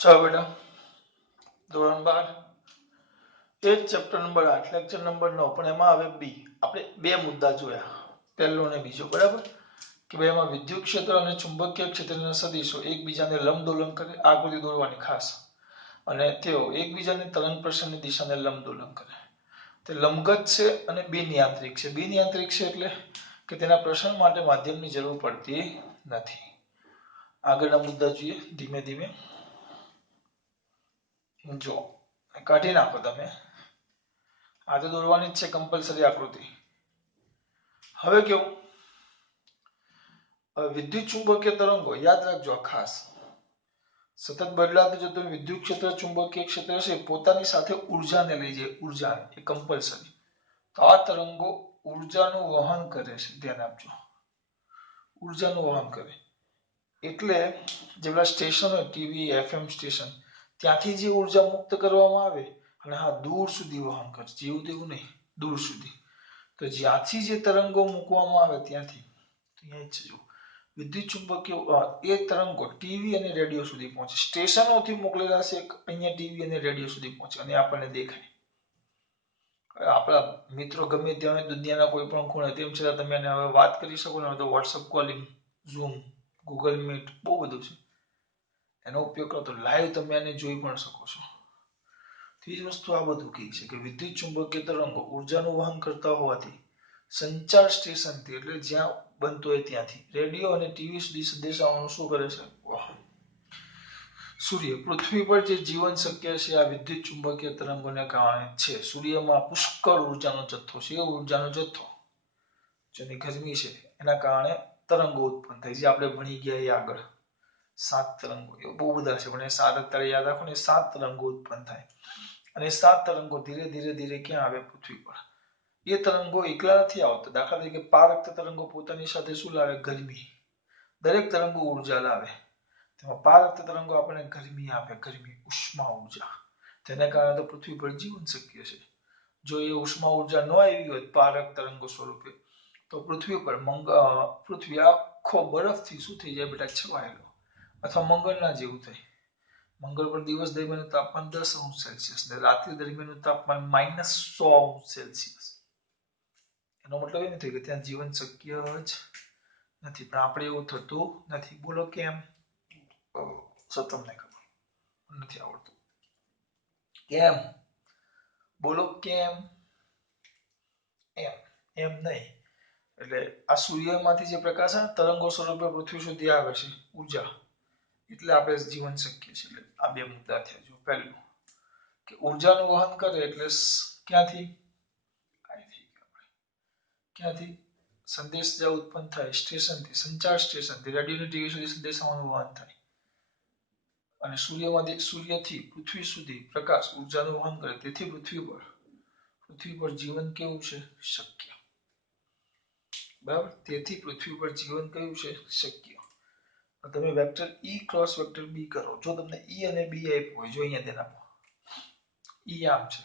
ચાલો બેટા, ધોરણ 12 એ જ ચેપ્ટર નંબર 8 લેક્ચર નંબર 9 પણ એમાં હવે બી આપણે બે મુદ્દા જોયા, પહેલો અને બીજો. બરાબર કે ભાઈ એમાં વિદ્યુત ક્ષેત્ર અને ચુંબકીય ક્ષેત્રના સદિશો એકબીજાને લંબદોલન કરે, આકૃતિ દોરવાની ખાસ, અને તેઓ એકબીજાની તરંગ પ્રસરણની દિશાને લંબદોલન કરે. તે લંબગત છે અને બિનયાંત્રિક છે. બિનયાંત્રિક છે એટલે કે તેના પ્રસરણ માટે માધ્યમની જરૂર પડતી નથી. આગળના મુદ્દા જોઈએ ધીમે ધીમે. જો કાઢી નાખો તમે, આ તો દોરવાની જ છે કમ્પલસરી આકૃતિ. હવે કેવું, વિદ્યુત ચુંબકીય તરંગો યાદ રાખજો ખાસ, સતત બદલાતું જતું વિદ્યુત ક્ષેત્ર ચુંબકીય ક્ષેત્ર છે પોતાની સાથે ઉર્જાને લઈ જાય, ઉર્જા એ કમ્પલસરી. તો આ તરંગો ઉર્જાનું વહન કરે છે, ધ્યાન આપજો, ઉર્જાનું વહન કરે. એટલે જે પેલા સ્ટેશન હોય ટીવી એફએમ સ્ટેશન, ત્યાંથી જે ઉર્જા મુક્ત કરવામાં આવે અને હા દૂર સુધી વહન કરે, જેવું તેવું નહીં, દૂર સુધી. તો જ્યાંથી જે તરંગો મૂકવામાં આવે ત્યાંથી, અહીંયા જ છે જો, વિદ્યુત ચુંબકીય એ તરંગો ટીવી અને રેડિયો સુધી પહોંચે. સ્ટેશનોથી મોકલેલા છે અહીંયા ટીવી અને રેડિયો સુધી પહોંચે અને આપણને દેખાય. આપણા મિત્રો ગમે ત્યાં દુનિયાના કોઈ પણ ખૂણે, તેમ છતાં તમે એને હવે વાત કરી શકો ને, તો WhatsApp calling, zoom, Google meet બહુ બધું છે, એનો ઉપયોગ કરો તો લાઈવ તમે આને જોઈ પણ શકો છો. ત્રીજી વસ્તુ આ બધું કહે છે કે વિદ્યુત ચુંબકીય તરંગો ઉર્જાનું વહન કરતા હોવાથી સંચાર સ્ટેશનથી, એટલે જ્યાં બનતો હોય ત્યાંથી રેડિયો અને ટીવી સુધી સંદેશાઓનું શું કરે છે, વહન. સૂર્ય, પૃથ્વી પર જે જીવન શક્ય છે આ વિદ્યુત ચુંબકીય તરંગોને કારણે છે. સૂર્યમાં પુષ્કળ ઉર્જાનો જથ્થો છે, એ ઉર્જાનો જથ્થો જેની ગરમી છે એના કારણે તરંગો ઉત્પન્ન થાય, જે આપણે ભણી ગયા એ આગળ 7 તરંગો, એ બહુ બધા છે પણ એ 7 અત્યારે યાદ રાખો ને, 7 તરંગો ઉત્પન્ન થાય. અને 7 તરંગો ધીરે ધીરે ધીરે ક્યાં આવે, પૃથ્વી પર. એ તરંગો એકલા નથી આવતા. દાખલા તરીકે પારક્ત તરંગો પોતાની સાથે શું લાવે, ગરમી. દરેક તરંગો ઉર્જા લાવે. તેમાં પારક્ત તરંગો આપણને ગરમી આપે, ગરમી, ઉષ્મા ઉર્જા. તેને કારણે તો પૃથ્વી પર જીવન શક્ય છે. જો એ ઉષ્મા ઉર્જા ન આવી હોત પારક તરંગો સ્વરૂપે, તો પૃથ્વી પર પૃથ્વી આખો બરફથી શું થઈ જાય બેટા, છવાયેલો. અથવા મંગળના જેવું થાય. મંગળ પર દિવસ દરમિયાન તાપમાન 10°C અને રાત્રિ દરમિયાન તાપમાન -100°C. એનો મતલબ એ નથી કે ત્યાં જીવન શક્ય જ નથી, પણ આપણે એવું થતું નથી. બોલો કેમ? તમને ખબર નથી આવડતું કેમ? બોલો કેમ? એમ એમ નહીં. એટલે આ સૂર્યમાંથી જે પ્રકાશ તરંગો સ્વરૂપે પૃથ્વી સુધી આવે છે, ઉર્જા, એટલે આપણે જીવન શક્ય છે. એટલે આ બે મુદ્દા થયા. જો પહેલું કે ઉર્જાનું વહન કરે એટલે ક્યાંથી, ક્યાંથી સંદેશ જ્યાં ઉત્પન્ન થાય, સ્ટેશનથી, સંચાર સ્ટેશનથી રેડિયો અને ટીવી સુધી સંદેશાઓનું વહન થાય. અને સૂર્યથી પૃથ્વી સુધી પ્રકાશ ઉર્જાનું વહન કરે, તેથી પૃથ્વી પર જીવન કેવું છે, શક્ય. બરાબર, તેથી પૃથ્વી પર જીવન કયું છે, શક્ય. તમે વેક્ટર ઈ ક્રોસ વેક્ટર બી કરો. જો તમને ઈ અને બી આપ્યું હોય, જો અહીંયા ધ્યાન આપો, ઈ આમ છે,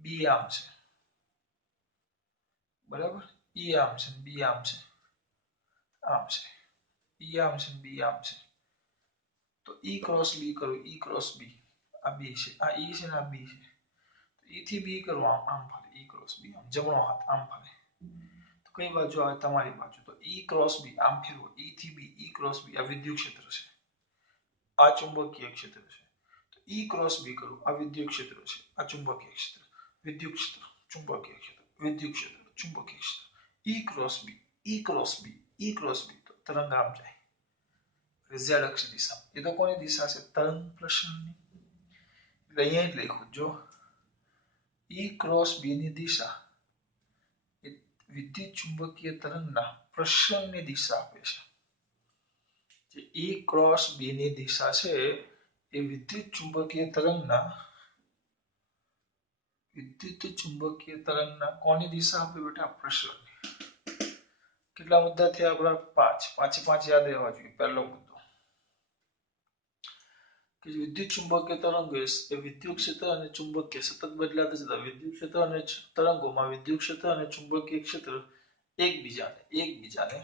બી આમ છે, બરાબર, ઈ આમ છે, બી આમ છે, આમ છે, ઈ આમ છે, બી આમ છે. તો ઈ ક્રોસ બી કરો, ઈ ક્રોસ બી, આ બી છે, આ ઈ છે ને આ બી છે. ઈ થી બી કરો, આમ ફરે, ઈ ક્રોસ બી, આમ જમણો હાથ આમ ફરે. તો કઈ બાજુ આવે, તમારી બાજુ. તો ઈ ક્રોસ બી આમ ફેરવો, ઈ થી બી, ઈ ક્રોસ બી, આ વિદ્યુત ક્ષેત્ર છે, આ ચુંબકીય ક્ષેત્ર છે. તો ઈ ક્રોસ બી કરો, આ વિદ્યુત ક્ષેત્ર છે, આ ચુંબકીય ક્ષેત્ર, વિદ્યુત ક્ષેત્ર, ચુંબકીય ક્ષેત્ર, વિદ્યુત ક્ષેત્ર, ચુંબકીય ક્ષેત્ર. ઈ ક્રોસ બી, ઈ ક્રોસ બી, ઈ ક્રોસ બી. તો તરંગ આમ જાય, ઝેડ અક્ષ દિશા. એ તો કોની દિશા છે, તરંગ પ્રસરણની. એટલે અહીંયા જ લખ્યું, જો ઈ ક્રોસ બી ની દિશા એ વિદ્યુત ચુંબકીય તરંગના પ્રસરણની દિશા આપે છે. જે ઈ ક્રોસ બી ની દિશા છે એ વિદ્યુત ચુંબકીય કોની દિશા આપે બેટા, પ્રસરણની. કેટલા મુદ્દા થયા આપણા? 5. પાંચે પાંચ યાદ રહેવા જોઈએ. પહેલો મુદ્દો કે વિદ્યુત ચુંબકીય તરંગો એ વિદ્યુત ક્ષેત્ર અને ચુંબકીય સતત બદલાતા જતા વિદ્યુત ક્ષેત્ર અને તરંગોમાં વિદ્યુત ક્ષેત્ર અને ચુંબકીય ક્ષેત્ર એકબીજાને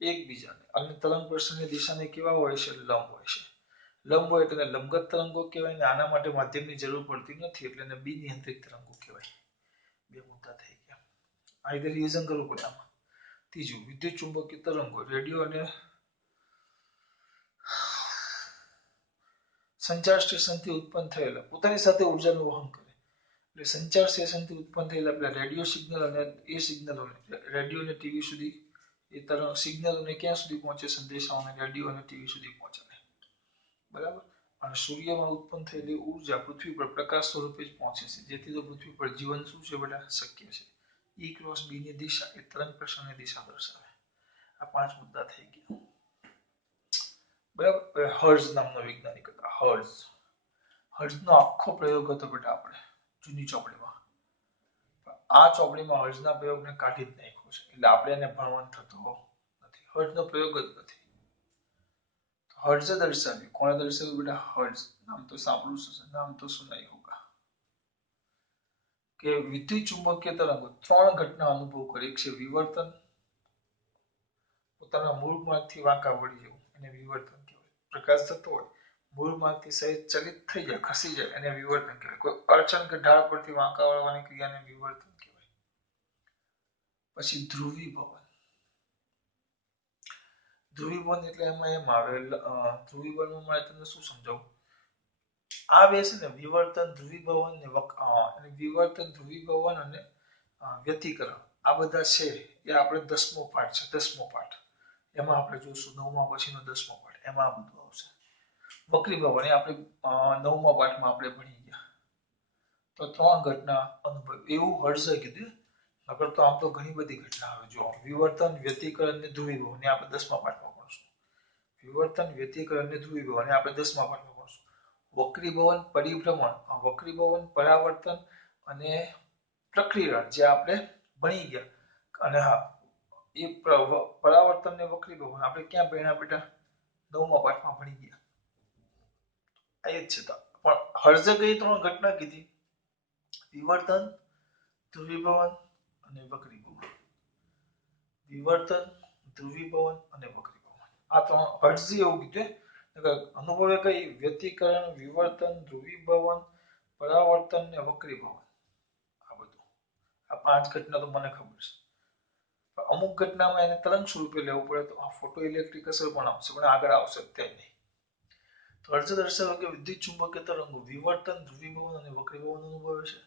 એકબીજાને, અને તરંગ પ્રસરણની દિશાને કેવા હોય છે? લંબ હોય છે. લંબ હોય એટલે લંબગત તરંગો કહેવાય, ને આના માટે માધ્યમની જરૂર પડતી નથી એટલે એને બિનિયંત્રિત તરંગો કહેવાય. બે મુદ્દા થઈ ગયા. આ રીતે રિવિઝન કરવું પડે આમાં. ત્રીજું, વિદ્યુત ચુંબકીય તરંગો રેડિયો અને સંચાર સ્ટેશનથી ઉત્પન્ન થયેલા પોતાની સાથે ઉર્જાનું વહન કરે. એટલે સંચાર સ્ટેશનથી ઉત્પન્ન થયેલા આપણા રેડિયો સિગ્નલ અને એ સિગ્નલો રેડિયો અને ટીવી સુધી એ તરંગ સિગ્નલોને ક્યાં સુધી પહોંચે? સંદેશાઓને રેડિયો અને ટીવી સુધી પહોંચાડે. બરાબર. અને સૂર્યમાં ઉત્પન્ન થયેલી ઉર્જા પૃથ્વી પર પ્રકાશ સ્વરૂપે જ પહોંચે છે, જેથી તો પૃથ્વી પર જીવન શું છે બેટા? શક્ય છે. E ક્રોસ B ની દિશા એ તરંગ પ્રસરણની દિશા દર્શાવે. આ 5 મુદ્દા થઈ ગયા. બરાબર. હર્ઝ નામનો વૈજ્ઞાનિક હતા. હર્ઝનો આખો પ્રયોગ હતો બેટા આપણે જૂની ચોપડીમાં. આ ચોપડીમાં હર્ઝના પ્રયોગને કાઢી જ નાખ્યો છે, એટલે આપણે એને ભણવાનું થતો નથી. હર્ઝનો પ્રયોગ જ નથી. હર્ઝે દર્શાવ્યું. કોણે દર્શાવ્યું બેટા? હર્ઝ. નામ તો સાંભળ્યું છે, નામ તો સુનાઈ હોગા. કે વિદ્યુત ચુંબકીય તરંગો 3 ઘટના અનુભવ કરે. એક છે વિવર્તન, પોતાના મૂળ માર્ગથી વાંકા વળી જવું, એને વિવર્તન કહેવાય. પ્રકાશ થતો હોય, મૂળ માર્ગથી સહેજ ચલિત થઈ જાય, ખસી જાય, એને વિવર્તન કહેવાય. કોઈ અડચણ કે ઢાળ પરથી વાંકા વળવાની ક્રિયાને વિવર્તન કહેવાય. પછી ધ્રુવીભવન. ધ્રુવીભવન એટલે એમાં એમ આવે ધ્રુવીભવનમાં તમને શું સમજાવું? આ બે છે ને વિવર્તન, ધ્રુવીભવન ને વિવર્તન, ધ્રુવીભવન અને વ્યતિકરણ, આ બધા છે એ આપણે 10મો પાઠ છે. 10મો પાઠ એમાં આપણે જોશું. 9મા પછીનો 10મો પાઠ એમાં આ બધું આવશે. વક્રીભવન એ આપણે 9મા પાઠમાં આપણે ભણી ગયા. તો 3 ઘટના અનુભવ એવું હર્ઝે કીધું. નકર તો આમ તો ઘણી બધી ઘટના આવે. જો વિવર્તન, વ્યતિકરણ ને ધ્રુવીભવન એ આપણે 10મા પાઠમાં ભણશું. વિવર્તન, વ્યતિકરણ ને ધ્રુવીભવન એ આપણે 10મા પાઠમાં ભણશું. વક્રીભવન, પરિભ્રમણ, વક્રીભવન, પરાવર્તન અને પ્રક્રિયા જે આપણે ભણી ગયા. અને હા, એ પરાવર્તન ને વક્રીભવન આપણે ક્યાં ભણ્યા બેટા? 9મા પાઠમાં ભણી ગયા. આ જ છે. પણ હર્ઝે કઈ 3 ઘટના કીધી? વિવર્તન, ધ્રુવીભવન અને વક્રીભવન. વિવર્તન, ધ્રુવીભવન અને વક્રીભવન. આ 3 હર્ઝે એવું કીધું. અનુભવે કઈ? વ્યતિકરણ, વિવર્તન, ધ્રુવીભવન, પરાવર્તન ને વક્રીભવન. આ બધું આ 5 ઘટના તો મને ખબર છે. અમુક ઘટનામાં એને તરંગ સ્વરૂપે લેવું પડે તો આ ફોટો ઇલેક્ટ્રિક અસર પણ આવશે, પણ આગળ આવશે તે નહીં. તો હર્ઝે દર્શાવ્યું કે વિદ્યુત ચુંબકીય તરંગો વિવર્તન, ધ્રુવીભવન અને વક્રીભવન અનુભવે છે.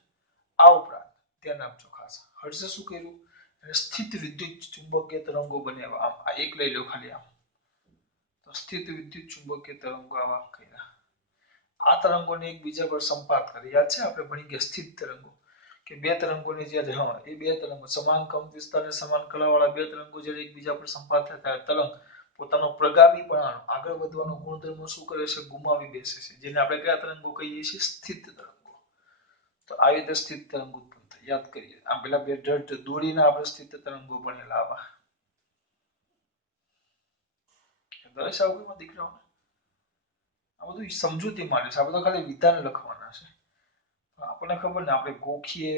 આ ઉપરાંત ધ્યાન આપજો ખાસ, હર્ઝે શું કર્યું? સ્થિત વિદ્યુત ચુંબકીય તરંગો બનાવ્યા. આમ આ એક લઈ લો ખાલી. આમ તો સ્થિત વિદ્યુત ચુંબકીય તરંગો આવા કર્યા. આ તરંગોને એકબીજા પર સંપાત કરે. યાદ છે આપણે ભણી ગયા સ્થિત તરંગો, કે બે તરંગોને જ્યારે એ બે તરંગો સમાન કંપ વિસ્તાર અને સમાન કલાવાળા બે તરંગો જ્યારે એકબીજા પર સંપાત થાય ત્યારે તરંગ પોતાનો પ્રગામીપણા, આગળ વધવાનો ગુણધર્મ શું કરે છે? ગુમાવી બેસે છે. જેને આપણે કયા તરંગો કહીએ છીએ? સ્થિત તરંગો. તો આવી રીતે સ્થિત તરંગો ઉત્પન્ન થાય. યાદ કરીએ. આ પેલા બે દોરીના આપણે સ્થિત તરંગો ભણેલા. આવા દરેક આવું દીકરાઓને આ બધું સમજૂતી માટે છે. આ બધું ખાલી વિધાન લખવાના છે. આપણને ખબર ને, આપણે ગોખીએ.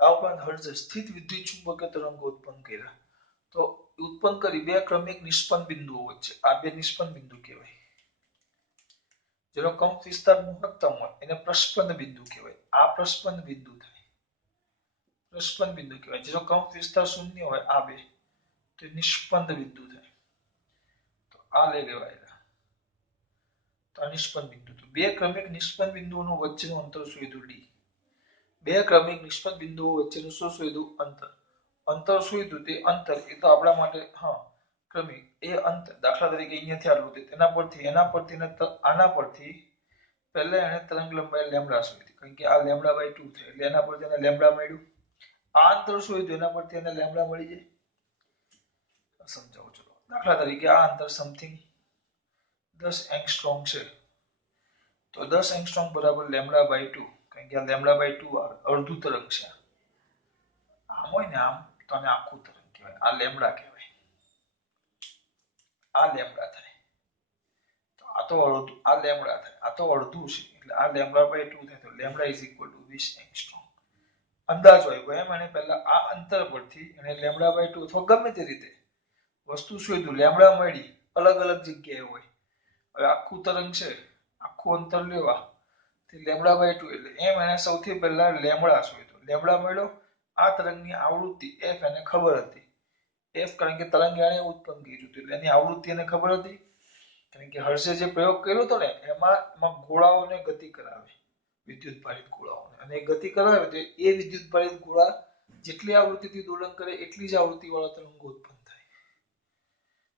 આ ઉપરાંત હર્ઝે સ્થિત વિદ્યુત ચુંબકીય તરંગો ઉત્પન્ન કર્યા. તો ઉત્પન્ન કરી બે ક્રમિક નિષ્પન્ન બિંદુઓ વચ્ચે. આ બે નિષ્પન્ન બિંદુ કહેવાય. જેનો કંપ વિસ્તાર મહત્તમ હોય એને પ્રસ્પન્ન બિંદુ કહેવાય. આ પ્રસ્પન્ન બિંદુ થાય. પ્રસ્પન્ન બિંદુ કહેવાય. જેનો કંપ વિસ્તાર શૂન્ય હોય આ બે, તો નિષ્પન્ન બિંદુ થાય. તો આ લઈ લેવાય. તો આ નિષ્પન્ન બિંદુ. તો બે ક્રમિક નિષ્પન્ન બિંદુઓનું વચ્ચેનું અંતર શોધ્યું ડી. બે ક્રમિક નિષ્પન્ન બિંદુઓ વચ્ચેનું શું શોધ્યું? અંતર શોધ્યું. તે અંતર એ તો આપણા માટે ક્રમિક એ અંતર. દાખલા તરીકે અહીંયાથી આટલું છે, એના પરથી આના પરથી પહેલા એને તરંગ લંબાઈ લેમ્બડા શોધી, કારણ કે આ લેમ્બડા બાય 2 થાય એટલે એના પરથી એને લેમ્બડા મળ્યું. આ અંતર શોધ્યું, એના પરથી એને લેમ્બડા મળી જાય. સમજાવું ચલો. દાખલા તરીકે આ અંતર સમથિંગ 10 એંગસ્ટ્રોમ છે. તો 10 એંગસ્ટ્રોમ બરાબર લેમ્બડા બાય 2, કારણ કે આ લેમ્બડા બાય 2 આવે. અડધું તરંગ છે. આમ હોય ને આમ, તો આને આખું તરંગ કહેવાય. આ લેમ્બડા કહેવાય. આ લેમ્બડા થાય. તો આ તો અડધું, આ લેમ્બડા થાય. આ તો અડધું છે એટલે આ લેમ્બડા બાય 2 થાય. તો lambda is equal to 20 angstrom. અંદાજો આપ્યો એમ એને પહેલા આ અંતર પરથી એને લેમડા બાય 2 અથવા ગમે તે રીતે વસ્તુ શોધ્યું, લેમડા મળી, અલગ અલગ જગ્યાએ હોય. હવે આખું તરંગ છે, આખું અંતર લેવા તે લેમડા બાય 2 એટલે એમ એને સૌથી પહેલા લેમડા શોધ્યો, લેમડા મળ્યો. આ તરંગની આવૃત્તિ f એને ખબર હતી. f કારણ કે તરંગ એને ઉત્પન્ન કર્યું હતું એટલે એની આવૃત્તિ એને ખબર હતી. કારણ કે હર્ષે જે પ્રયોગ કર્યો હતો ને એમાં ગોળાઓને ગતિ કરાવે, વિદ્યુત ભારિત ગોળાઓને, અને એ ગતિ કરાવે તો એ વિદ્યુત ભારિત ગોળા જેટલી આવૃત્તિથી દોલન કરે એટલી જ આવૃત્તિ વાળા તરંગો ઉત્પન્ન થાય.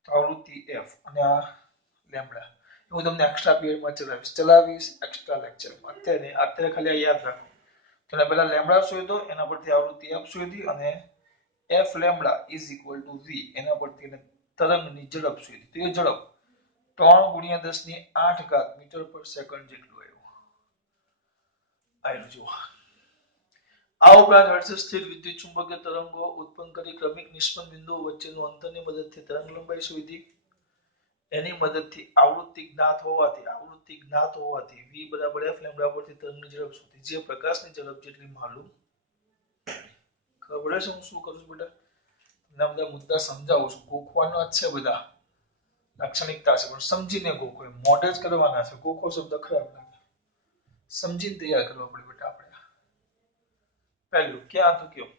તો આવૃત્તિ f અને આ લેમ્બડા હું તમને એક્સ્ટ્રા પીરિયડમાં ચલાવીશ એક્સ્ટ્રા લેક્ચરમાં. અત્યારે ખાલી આ યાદ રાખો. તો પહેલા લેમ્બડા શોધો, એના પરથી આવૃત્તિ f શોધી અને f lambda is equal to v એના પરથી તરંગની ઝડપ શોધી. તો એ ઝડપ 3 ગુણ્યા 10 ની 8 ઘાત મીટર પર સેકન્ડ જેટલું આવ્યું. જુઓ આ ઉપરાંત હર્ષે સ્થિર વિદ્યુત ચુંબકીય તરંગો ઉત્પન્ન કરી ક્રમિક નિષ્પન્ન બિંદુઓ વચ્ચેનું અંતરની મદદથી તરંગ લંબાઈ શોધી. એની મદદથી આવૃત્તિ જ્ઞાત હોવાથી v બરાબર f લેમ્બડા પરથી તરંગની ઝડપ શોધી, જે પ્રકાશની ઝડપ જેટલી માલુમ. ખબર છે હું શું કરું છું બેટા? તમને બધા મુદ્દા સમજાવું છું. ગોખવાના જ છે બધા, લાક્ષણિકતા છે પણ સમજીને ગોખો, મોઢે જ કરવાના છે. ગોખો શબ્દ ખરાબ લાગે, સમજીને તૈયાર કરવા પડે બેટા આપણે. પહેલું ક્યાં હતું કયો?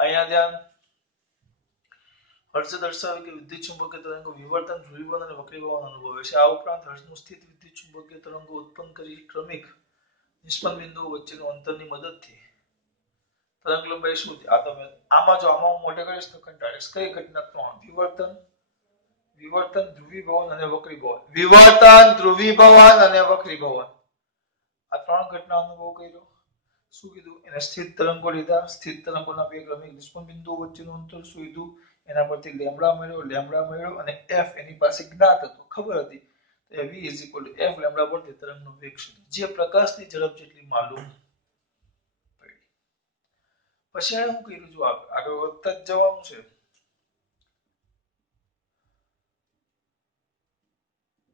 અહીંયા ધ્યાન. હર્ષે દર્શાવ્યું કે વિદ્યુત ચુંબકીય તરંગો વિવર્તન, ધ્રુવીભવન અને વક્રીભવન અનુભવે છે. આ ઉપરાંત હર્ષનું સ્થિત વિદ્યુત ચુંબકીય તરંગો ઉત્પન્ન કરી ક્રમિક નિષ્પન્ન બિંદુઓ વચ્ચેનું અંતરની મદદથી તરંગ લંબાઈ શોધી. આમાં હું મોઢે કરીશ તો કંટાળીશ. કઈ ઘટના? 3 વિવર્તન, ધ્રુવીભવન અને વક્રીભવન. વિવર્તન, ધ્રુવીભવન અને વક્રીભવન, આ 3 ઘટના અનુભવ કર્યો. શું કીધું? એને સ્થિત તરંગો લીધા, સ્થિત તરંગોના બે ક્રમિક નિષ્પન્ન બિંદુઓ વચ્ચેનું અંતર શોધ્યું. એના પરથી લેમ્બડા મળ્યો અને f એની પાસે જ્ઞાત હતો, ખબર હતી. v f લેમ્બડા પરથી તરંગનો વેગ શોધ્યો, જે પ્રકાશની ઝડપ જેટલી માલુમ પડી. પછી એને શું કર્યું? જો આગળ વધતા જ જવાનું છે.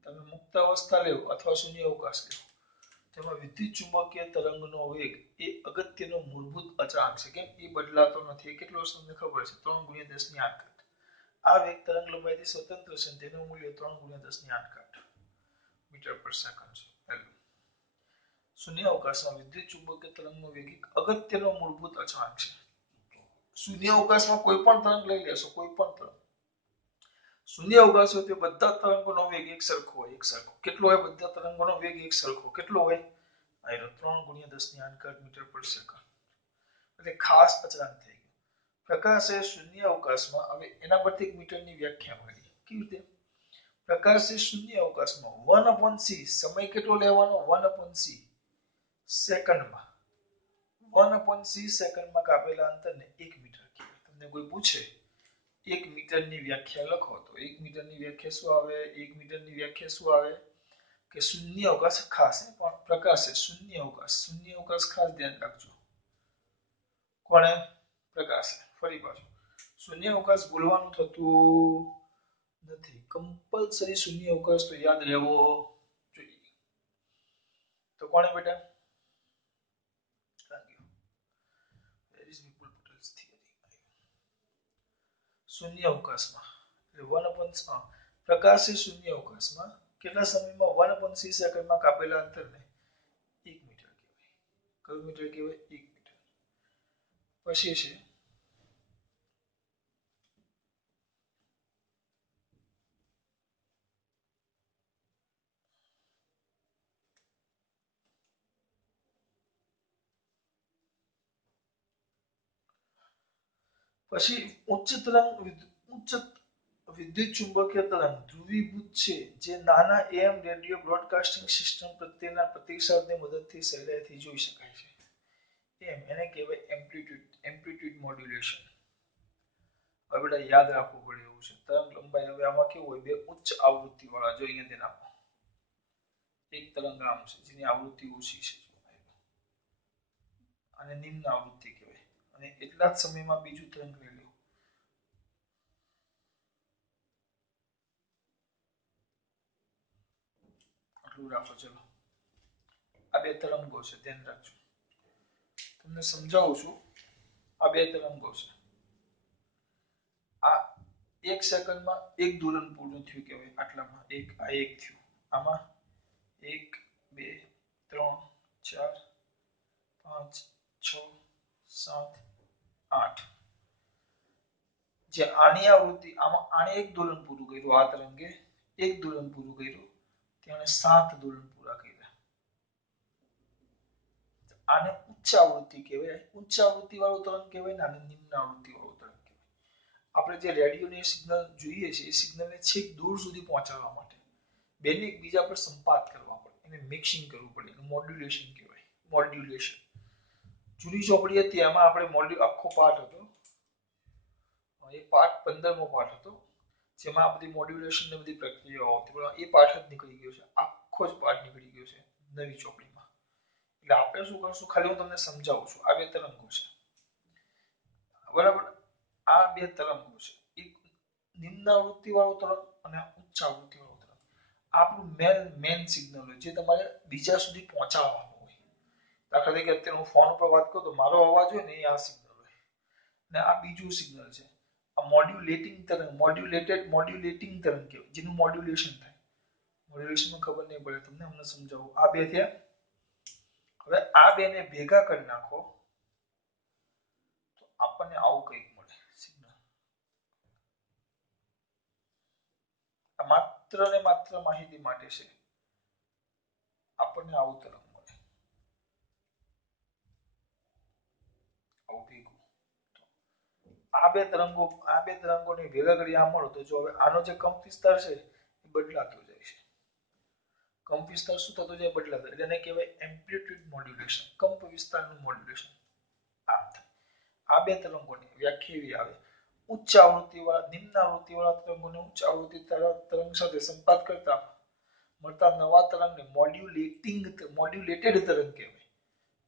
તમે મુક્ત અવસ્થા લેવો અથવા શૂન્ય અવકાશ લેવો, તેમાં વિદ્યુત ચુંબકીય તરંગનો વેગ એ અગત્યનો મૂળભૂત અચળાંક છે. કેમ? એ બદલાતો નથી. કેટલો તમને ખબર છે? 3 ગુણ્યા 10 ની 8 ઘાત. આ વેગ તરંગ લંબાઈથી સ્વતંત્ર છે, તેનું મૂલ્ય 3 ગુણ્યા 10 ની 8 ઘાત મીટર પર સેકન્ડ છે. પહેલું, શૂન્ય અવકાશમાં વિદ્યુત ચુંબકીય તરંગનો વેગ એક અગત્યનો મૂળભૂત અચળાંક છે. શૂન્ય અવકાશમાં કોઈ પણ તરંગ લઈ લેશો, કોઈ પણ તરંગ શૂન્ય અવકાશ હોય તો બધા તરંગોનો વેગ એક સરખો હોય. કેટલો હોય? બધા તરંગોનો વેગ એક સરખો કેટલો હોય? 3 ગુણ્યા 10 ની 8 ઘાત મીટર પર સેકન્ડ. એટલે ખાસ અચળાંક થઈ ગયો. પ્રકાશે શૂન્ય અવકાશમાં, હવે એના પરથી એક મીટરની વ્યાખ્યા મળી. કેવી રીતે? પ્રકાશે શૂન્ય અવકાશમાં 1/c સમય કેટલો લેવાનો? 1/c સેકન્ડમાં. 1/c સેકન્ડમાં કાપેલા અંતરને 1 મીટર કહેવાય. તમને કોઈ પૂછે 1 મીટરની વ્યાખ્યા લખો તો 1 મીટરની વ્યાખ્યા શું આવે? 1 મીટરની વ્યાખ્યા શું આવે કે શૂન્ય અવકાશ ખાસ પણ પ્રકાશે શૂન્ય અવકાશ ખાસ ધ્યાન રાખજો. કોણે? પ્રકાશે. ફરી પાછું શૂન્ય અવકાશ ભૂલવાનું થતું નથી. કમ્પલસરી શૂન્ય અવકાશ તો યાદ રહેવો જોઈએ. તો કોણે બેટા? શૂન્ય અવકાશમાં પ્રકાશે શૂન્ય અવકાશમાં કેટલા સમયમાં 1/c સેકન્ડમાં કાપેલા અંતરને 1 મીટર કહેવાય. કયું મીટર કહેવાય? 1 મીટર. પછી છે ઉચ્ચ વિદ્યુત ચુંબકીય તરંગ ધ્રુવીભૂત છે, જે નાના AM રેડિયો બ્રોડકાસ્ટિંગ સિસ્ટમ પ્રત્યેના પ્રતિસાદની મદદથી સહેલાઈથી જોઈ શકાય છે. એને કહેવાય એમ્પ્લિટ્યુડ મોડ્યુલેશન. હવે બેટા યાદ રાખવું પડે એવું છે. તરંગ લંબાઈ હવે આમાં કેવું હોય? બે ઉચ્ચ આવૃત્તિ વાળા, જો અહીંયા ધ્યાન આપો. એક તરંગ આમ છે જેની આવૃત્તિ ઓછી છે અને નિમ્ન આવૃત્તિ કહેવાય, અને એટલા જ સમયમાં બીજું તરંગ લઈ લો. આટલું રાખો. ચલો, આ બે તરંગો છે, ધ્યાન રાખજો. તમને સમજાવું છું. આ બે તરંગો છે. આ 1 સેકન્ડમાં એક દોલન પૂરું થયું કહેવાય. આટલામાં આ એક થયું. આમાં 1 2 3 4 5 6 7 8. જે આની આવૃત્તિ આને એક દોલન પૂરું કર્યું. આ તરંગે એક દોલન પૂરું કર્યું. તેને 7 દોલન પૂરા કર્યા. આને ઉચ્ચ આવૃત્તિ કહેવાય. ઉચ્ચ આવૃત્તિ વાળું તરંગ કહેવાય ને આને નિમ્ન આવૃત્તિ વાળું તરંગ કહેવાય. આપણે જે રેડિયોની સિગ્નલ જોઈએ છે એ સિગ્નલને છેક દૂર સુધી પહોંચાડવા માટે બેને એકબીજા પર સંપાત કરવા પડે, એને મિક્સિંગ કરવું પડે, એનું મોડ્યુલેશન કહેવાય. મોડ્યુલેશન. જૂની ચોપડી હતી એમાં આપણે આખો પાઠ હતો. એ પાઠ 15મો પાઠ હતો, જેમાં આ બધી મોડ્યુલેશન ને બધી પ્રક્રિયાઓ હતી. પણ એ પાઠ જ નીકળી ગયો છે. આખો જ પાઠ નીકળી ગયો છે નવી ચોપડીમાં. એટલે આપણે શું કરશું, ખાલી હું તમને સમજાવું છું. આ બે તરંગો છે, બરાબર. આ બે તરંગો છે, એક નિમ્ન આવૃત્તિ વાળું તરંગ અને ઉચ્ચ આવૃત્તિ વાળું તરંગ. આપણું મેન સિગ્નલ હોય જે તમારે બીજા સુધી પહોંચાડવાનું હોય. દાખલા તરીકે અત્યારે હું ફોન ઉપર વાત કરું તો મારો અવાજ હોય ને એ આ સિગ્નલ હોય, અને આ બીજું સિગ્નલ છે. આ મોડ્યુલેટિંગ તરંગ, મોડ્યુલેટિંગ તરંગ કહેવાય, જેનું મોડ્યુલેશન થાય. મોડ્યુલેશનમાં ખબર નહીં પડે તમને, હમણાં સમજાવું. આ બે થયા. હવે આ બેને ભેગા કરી નાખો તો આપણને આવું કંઈક મળે સિગ્નલ. આ માત્ર ને માત્ર માહિતી માટે છે. આપણને આવું તરંગ મળે, આવું ભેગું. આ બે તરંગોને ભેગા કરી આ મળો તો જો હવે આનો જે કંપ વિસ્તાર છે એ બદલાતો જાય છે. કંપ વિસ્તાર શું થતો જાય? બદલાતો. એટલે એને કહેવાય એમ્પ્લિટ્યુડ મોડ્યુલેશન, કંપ વિસ્તારનું મોડ્યુલેશન. આમ થાય. આ બે તરંગોની વ્યાખ્યા એવી આવે: ઉચ્ચ આવૃત્તિ વાળા, નિમ્ન આવૃત્તિ વાળા તરંગોને ઉચ્ચ આવૃત્તિ તરંગ સાથે સંપાત કરતા મળતા નવા તરંગને મોડ્યુલેટેડ તરંગ કહેવાય.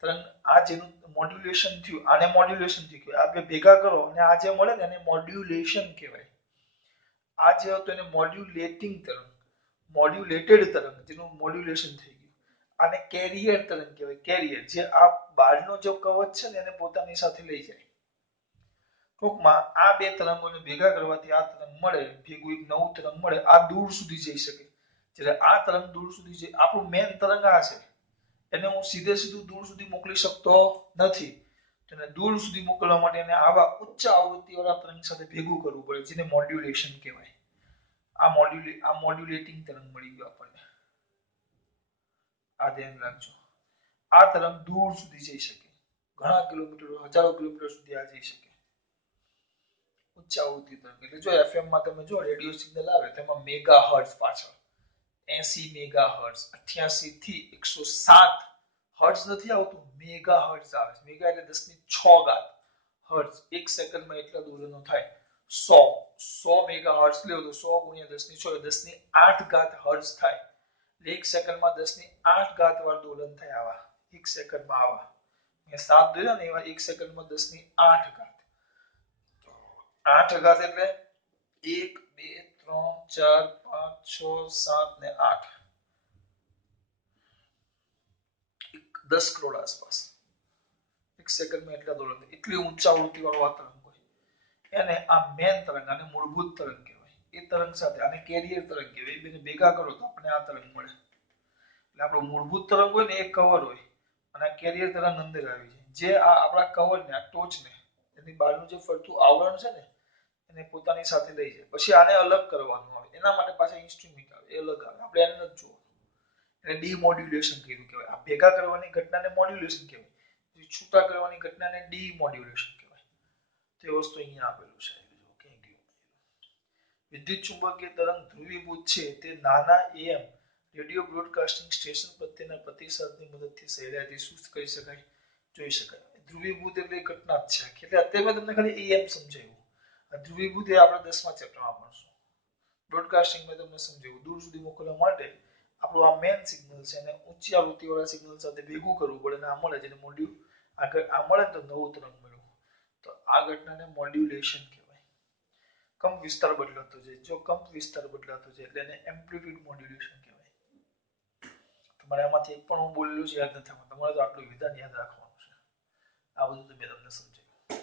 તરંગ આ જેનું મોડ્યુલેશન થયું, આને મોડ્યુલેશન થયું. આ બે ભેગા કરો અને આ જે મળે ને એને મોડ્યુલેશન કહેવાય. આ જે હતું એને મોડ્યુલેટિંગ તરંગ, મોડ્યુલેટેડ તરંગ જેનું મોડ્યુલેશન થઈ ગયું. આને કેરિયર તરંગ કહેવાય. કેરિયર, જે આ બહારનો જે કવચ છે ને એને પોતાની સાથે લઈ જાય. ટૂંકમાં આ બે તરંગોને ભેગા કરવાથી આ તરંગ મળે, ભેગું એક નવું તરંગ મળે. આ દૂર સુધી જઈ શકે. એટલે આ તરંગ દૂર સુધી જાય. આપણું મેન તરંગ આ છે, એને હું સીધું દૂર સુધી મોકલી શકતો નથી. તેને દૂર સુધી મોકલવા માટે એને આવા ઉચ્ચ આવૃત્તિ વાળા તરંગ સાથે ભેગું કરવું પડે, જેને મોડ્યુલેશન કહેવાય. આ મોડ્યુલેટિંગ તરંગ મળી ગયો આપણને. આ ધ્યાન રાખજો. આ તરંગ દૂર સુધી જઈ શકે, ઘણા કિલોમીટર, હજારો કિલોમીટર સુધી આ જઈ શકે. ઉચ્ચ આવૃત્તિ તરંગ એટલે જો FM માં તમે જો રેડિયો સિગ્નલ આવે તેમાં મેગાહર્ટ્ઝ પાછળ 80 મેગાહર્ટ્ઝ, 88 થી 107 હર્ટ્ઝ નથી આવતું, મેગાહર્ટ્ઝ આવે છે. મેગા એટલે 10⁶ ઘાત હર્ટ્ઝ. એક સેકન્ડમાં એટલા દોલનો થાય. 100 મેગાહર્ટ્ઝ લ્યો તો 100 ગુણ્યા 10⁶, 10⁸ ઘાત હર્ટ્ઝ થાય. એટલે એક સેકન્ડમાં 10⁸ ઘાત વાર દોલન થાય. આવા એક સેકન્ડમાં આવા મેં 7 દોર્યા ને એવા એક સેકન્ડમાં 10⁸ ઘાત. 8 ઘાત એટલે 1 2 3 4 5 6 7 ને 8, 10 કરોડ આસપાસ એક સેકન્ડમાં એટલા દોલન થાય. એટલી ઊંચા આવૃત્તિ વાળો આ તરંગ હોય. એને આ મેન તરંગ, આને મૂળભૂત તરંગ કહેવાય. એ તરંગ સાથે આને કેરિયર તરંગ કહેવાય. એ બેને ભેગા કરો તો આપણે આ તરંગ મળે. એટલે આપણો મૂળભૂત તરંગ હોય ને એ કવર હોય, અને આ કેરિયર તરંગ અંદર આવી જાય. જે આ આપણા કવરને, આ ટોચને, એની બહારનું જે ફરતું આવરણ છે ને એને પોતાની સાથે લઈ જાય. પછી આને અલગ કરવાનું આવે. એના માટે પાછા ઇન્સ્ટ્રુમેન્ટ આવે, એ અલગ આવે. આપણે એને નથી જોવાનું. એને ડીમોડ્યુલેશન કીધું કહેવાય. આ ભેગા કરવાની ઘટનાને મોડ્યુલેશન કહેવાય. છૂટા કરવાની ઘટનાને ડીમોડ્યુલેશન કહેવાય. તે વસ્તુ અહીંયા આપેલું છે. વિદ્યુત ચુંબકીય તરંગ ધ્રુવીભૂત છે. તે નાના AM રેડિયો બ્રોડકાસ્ટિંગ સ્ટેશન પ્રત્યેના પ્રતિસાદની મદદથી સહેલાઈથી શું કરી શકાય? જોઈ શકાય. ધ્રુવીભૂત એટલે ઘટના જ છે. એટલે અત્યારે મેં તમને ખાલી AM સમજાવ્યું. ધ્રુવીભૂત એ આપણે 10મા ચેપ્ટરમાં ભણશું. બ્રોડકાસ્ટિંગ મેં તમને સમજાવ્યું. દૂર સુધી મોકલવા માટે આપણું આ મેન સિગ્નલ છે અને ઊંચી આવૃત્તિ વાળા સિગ્નલ સાથે ભેગું કરવું પડે અને આ મળે જેને મોડ્યુલ આગળ આ મળે તો નવું તરંગ મળ્યું. તો આ ઘટનાને મોડ્યુલેશન કહેવાય. કંપ વિસ્તાર બદલાતો જાય. જો કંપ વિસ્તાર બદલાતો જાય એટલે એને એમ્પ્લિટ્યુડ મોડ્યુલેશન કહેવાય. તમારે આમાંથી એક પણ હું બોલેલું છે યાદ નથી આવતું. તમારે તો આટલું વિધાન યાદ રાખવાનું છે. આ બધું તો મેં તમને સમજાવ્યું.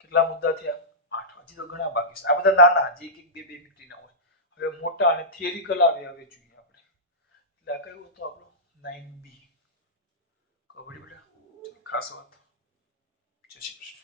કેટલા મુદ્દા થયા? 8. હજી તો ઘણા બાકી છે. આ બધા નાના, જે એક બે બે મિનિટના હોય. હવે મોટા અને થિયરિકલ આવે, હવે જોઈએ આપણે. એટલે આ કયું હતું આપણું 9B. ખબર પડી બેટા? ખાસ વાત. જય શ્રી કૃષ્ણ.